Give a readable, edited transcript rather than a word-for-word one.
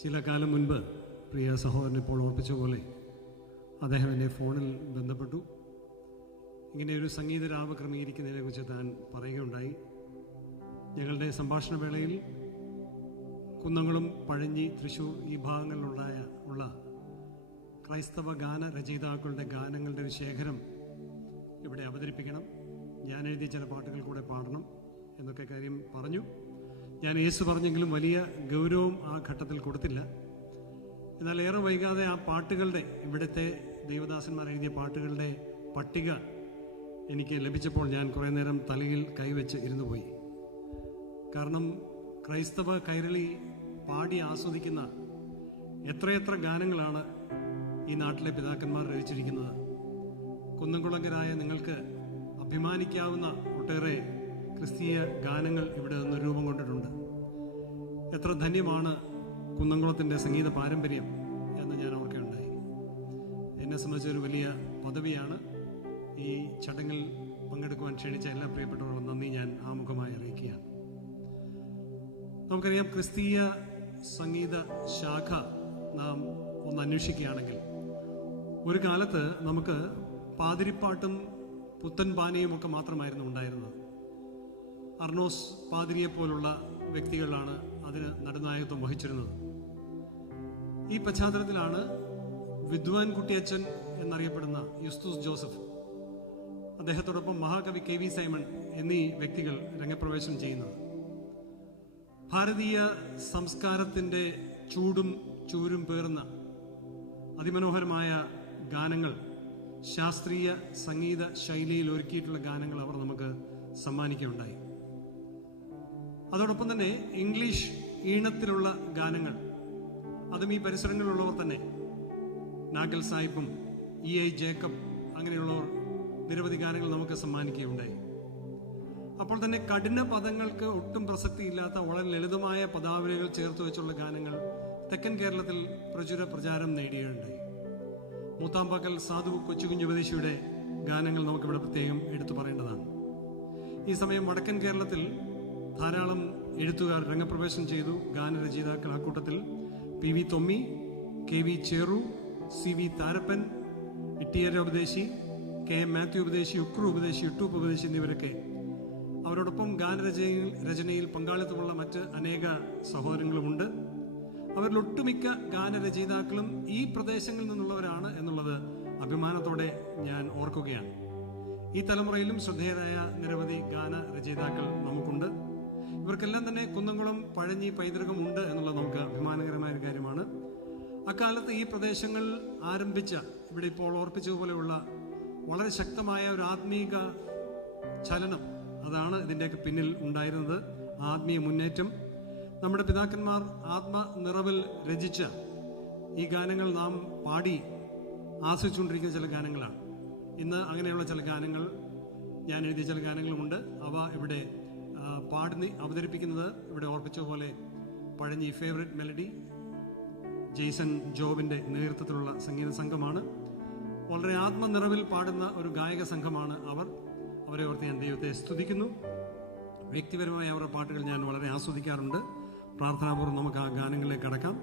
ചില കാലം മുൻപ് പ്രിയ സഹോദരൻ ഇപ്പോൾ ഓർപ്പിച്ച പോലെ അദ്ദേഹം എന്നെ ഫോണിൽ ബന്ധപ്പെട്ടു. ഇങ്ങനെയൊരു സംഗീത രാവ് ക്രമീകരിക്കുന്നതിനെക്കുറിച്ച് താൻ പറയുകയുണ്ടായി. ഞങ്ങളുടെ സംഭാഷണ വേളയിൽ കുന്നംകുളം, പഴഞ്ഞി, തൃശ്ശൂർ ഈ ഭാഗങ്ങളിലുള്ള ക്രൈസ്തവ ഗാന രചയിതാക്കളുടെ ഗാനങ്ങളുടെ ഒരു ശേഖരം ഇവിടെ അവതരിപ്പിക്കണം, ഞാൻ എഴുതിയ ചില പാട്ടുകൾ കൂടെ പാടണം എന്നൊക്കെ കാര്യം പറഞ്ഞു. ഞാൻ യേശു പറഞ്ഞെങ്കിലും വലിയ ഗൗരവം ആ ഘട്ടത്തിൽ കൊടുത്തില്ല. എന്നാൽ ഏറെ വൈകാതെ ആ പാട്ടുകളുടെ, ഇവിടുത്തെ ദൈവദാസന്മാർ എഴുതിയ പാട്ടുകളുടെ പട്ടിക എനിക്ക് ലഭിച്ചപ്പോൾ ഞാൻ കുറേ നേരം തലയിൽ കൈവച്ച് ഇരുന്നു പോയി. കാരണം ക്രൈസ്തവ കൈരളി പാടി ആസ്വദിക്കുന്ന എത്രയെത്ര ഗാനങ്ങളാണ് ഈ നാട്ടിലെ പിതാക്കന്മാർ രചിച്ചിരിക്കുന്നത്. കുന്നംകുളങ്കരായ നിങ്ങൾക്ക് അഭിമാനിക്കാവുന്ന ഒട്ടേറെ ക്രിസ്തീയ ഗാനങ്ങൾ ഇവിടെ നിന്ന് രൂപം കൊണ്ടിട്ടുണ്ട്. എത്ര ധന്യമാണ് കുന്നംകുളത്തിൻ്റെ സംഗീത പാരമ്പര്യം എന്ന് ഞാൻ ഓർക്കുകയുണ്ടായി. എന്നെ സംബന്ധിച്ചൊരു വലിയ പദവിയാണ്. ഈ ചടങ്ങിൽ പങ്കെടുക്കുവാൻ ക്ഷണിച്ച എല്ലാ പ്രിയപ്പെട്ടവരും നന്ദി ഞാൻ ആമുഖമായി അറിയിക്കുകയാണ്. നമുക്കറിയാം, ക്രിസ്തീയ സംഗീത ശാഖ നാം ഒന്ന് അന്വേഷിക്കുകയാണെങ്കിൽ ഒരു കാലത്ത് നമുക്ക് പാതിരിപ്പാട്ടും പുത്തൻ പാനിയും ഒക്കെ മാത്രമായിരുന്നു ഉണ്ടായിരുന്നത്. അർണോസ് പാതിരിയെ പോലുള്ള വ്യക്തികളാണ് അതിന് നടുനായകത്വം വഹിച്ചിരുന്നത്. ഈ പശ്ചാത്തലത്തിലാണ് വിദ്വാൻ കുട്ടിയച്ചൻ എന്നറിയപ്പെടുന്ന യുസ്തൂസ് ജോസഫ്, അദ്ദേഹത്തോടൊപ്പം മഹാകവി കെ വി സൈമൺ എന്നീ വ്യക്തികൾ രംഗപ്രവേശനം ചെയ്യുന്നത്. ഭാരതീയ സംസ്കാരത്തിൻ്റെ ചൂടും ചൂരും പേറുന്ന അതിമനോഹരമായ ഗാനങ്ങൾ, ശാസ്ത്രീയ സംഗീത ശൈലിയിൽ ഒരുക്കിയിട്ടുള്ള ഗാനങ്ങൾ അവർ നമുക്ക് സമ്മാനിക്കുകയുണ്ടായി. അതോടൊപ്പം തന്നെ ഇംഗ്ലീഷ് ഈണത്തിലുള്ള ഗാനങ്ങൾ, അതും ഈ പരിസരങ്ങളിലുള്ളവർ തന്നെ, നാഗൽ സാഹിബും E.I. ജേക്കബ് അങ്ങനെയുള്ളവർ നിരവധി ഗാനങ്ങൾ നമുക്ക് സമ്മാനിക്കുകയുണ്ടായി. അപ്പോൾ തന്നെ കഠിന പദങ്ങൾക്ക് ഒട്ടും പ്രസക്തിയില്ലാത്ത വളരെ ലളിതമായ പദാവലികൾ ചേർത്ത് വെച്ചുള്ള ഗാനങ്ങൾ തെക്കൻ കേരളത്തിൽ പ്രചാരം നേടുകയുണ്ടായി. മൂത്താമ്പക്കൽ സാധു കൊച്ചുകുഞ്ഞുപദേശിയുടെ ഗാനങ്ങൾ നമുക്കിവിടെ പ്രത്യേകം എടുത്തു പറയേണ്ടതാണ്. ഈ സമയം വടക്കൻ കേരളത്തിൽ ധാരാളം എഴുത്തുകാർ രംഗപ്രവേശനം ചെയ്തു. ഗാനരചയിതാക്കൾ ആ കൂട്ടത്തിൽ P.V. തൊമ്മി, K.V. ചേറു, C.V. താരപ്പൻ, ഇട്ടിയര ഉപദേശി, K.M. മാത്യു ഉപദേശി, ഉക്രു ഉപദേശി, ഉട്ടൂപ്പ് ഉപദേശി എന്നിവരൊക്കെ, അവരോടൊപ്പം ഗാനരചനയിൽ പങ്കാളിത്തമുള്ള മറ്റ് അനേക സഹോദരങ്ങളുമുണ്ട്. അവരിൽ ഒട്ടുമിക്ക ഗാനരചയിതാക്കളും ഈ പ്രദേശങ്ങളിൽ നിന്നുള്ളവരാണ് എന്നുള്ളത് അഭിമാനത്തോടെ ഞാൻ ഓർക്കുകയാണ്. ഈ തലമുറയിലും ശ്രദ്ധേയരായ നിരവധി ഗാനരചയിതാക്കൾ നമുക്കുണ്ട്. ഇവർക്കെല്ലാം തന്നെ കുന്നംകുളം, പഴഞ്ഞി പൈതൃകം ഉണ്ട് എന്നുള്ളത് നമുക്ക് അഭിമാനകരമായ ഒരു കാര്യമാണ്. അക്കാലത്ത് ഈ പ്രദേശങ്ങൾ ആരംഭിച്ച, ഇവിടെ ഇപ്പോൾ ഓർപ്പിച്ചതുപോലെയുള്ള വളരെ ശക്തമായ ഒരു ആത്മീക ചലനം, അതാണ് ഇതിൻ്റെയൊക്കെ പിന്നിൽ ഉണ്ടായിരുന്നത്. ആത്മീയ മുന്നേറ്റം. നമ്മുടെ പിതാക്കന്മാർ ആത്മനിറവിൽ രചിച്ച ഈ ഗാനങ്ങൾ നാം പാടി ആസ്വദിച്ചുകൊണ്ടിരിക്കുന്ന ചില ഗാനങ്ങളാണ്. ഇന്ന് അങ്ങനെയുള്ള ചില ഗാനങ്ങൾ, ഞാൻ എഴുതിയ ചില ഗാനങ്ങളുമുണ്ട്. അവ ഇവിടെ പാടി അവതരിപ്പിക്കുന്നത്, ഇവിടെ ഓർപ്പിച്ചതുപോലെ പഴഞ്ഞി ഫേവറേറ്റ് മെലഡി ജെയ്സൺ ജോബിൻ്റെ നേതൃത്വത്തിലുള്ള സംഗീത സംഘമാണ്. വളരെ ആത്മനിറവിൽ പാടുന്ന ഒരു ഗായക സംഘമാണ് അവരെ ഓർത്ത് ഞാൻ ദൈവത്തെ സ്തുതിക്കുന്നു. വ്യക്തിപരമായ അവരുടെ പാട്ടുകൾ ഞാൻ വളരെ ആസ്വദിക്കാറുണ്ട്. പ്രാർത്ഥനാപൂർവ്വം നമുക്ക് ആ ഗാനങ്ങളിലേക്ക് കടക്കാം.